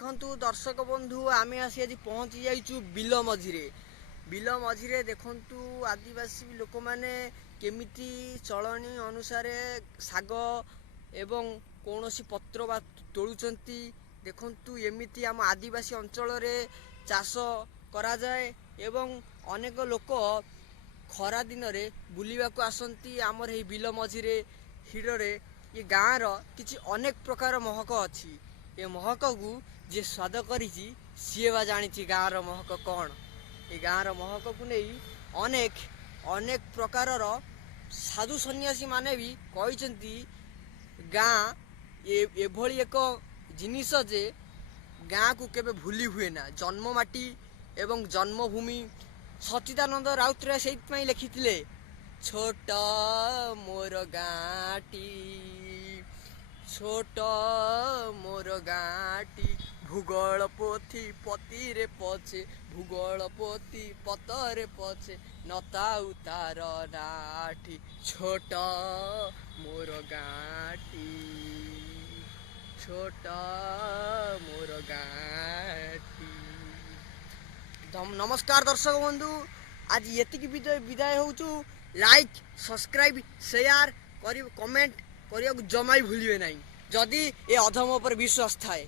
देखु दर्शक बंधु आम आसी आज पहुँची जाइचु बिल मझिरे देखु आदिवासी लोक मैंने केमिति चलनी अनुसार शाग एवं कौन पत्र बा तोलुचंती देखु एमिति आम आदिवासी अंचल चाष करा जाए एवं अनेक लोक खरा दिन में बुलवाक आसती आमर ये बिल मझिरे हिड़े ये गाँव किसी अनेक प्रकार महक अच्छी ये महक को जे स्वाद करी सी बा जानी गाँव महक कौन ये गाँव महक को नहीं अनेक अनेक प्रकार साधु सन्यासी माने भी कहते गाँ एभली एक जिनिस जे गाँ को केबे भूली हुए ना जन्ममाटी एवं जन्मभूमि सच्चिदानंद राउतराय से लिखिथिले छोट मोर गाँटी छोट मोर गाँटी भूगोल पोथी पति रे पछे भूगोल पोथी पतरे पछे नता उतार नाठी छोट मोर गाँटी छोट मोर गाँटी। नमस्कार दर्शक बंधु आज ये विदाय होचु लाइक सब्सक्राइब शेयर कमेंट करने जमा भूलिए ना जदि ये अधम पर विश्वास थाए।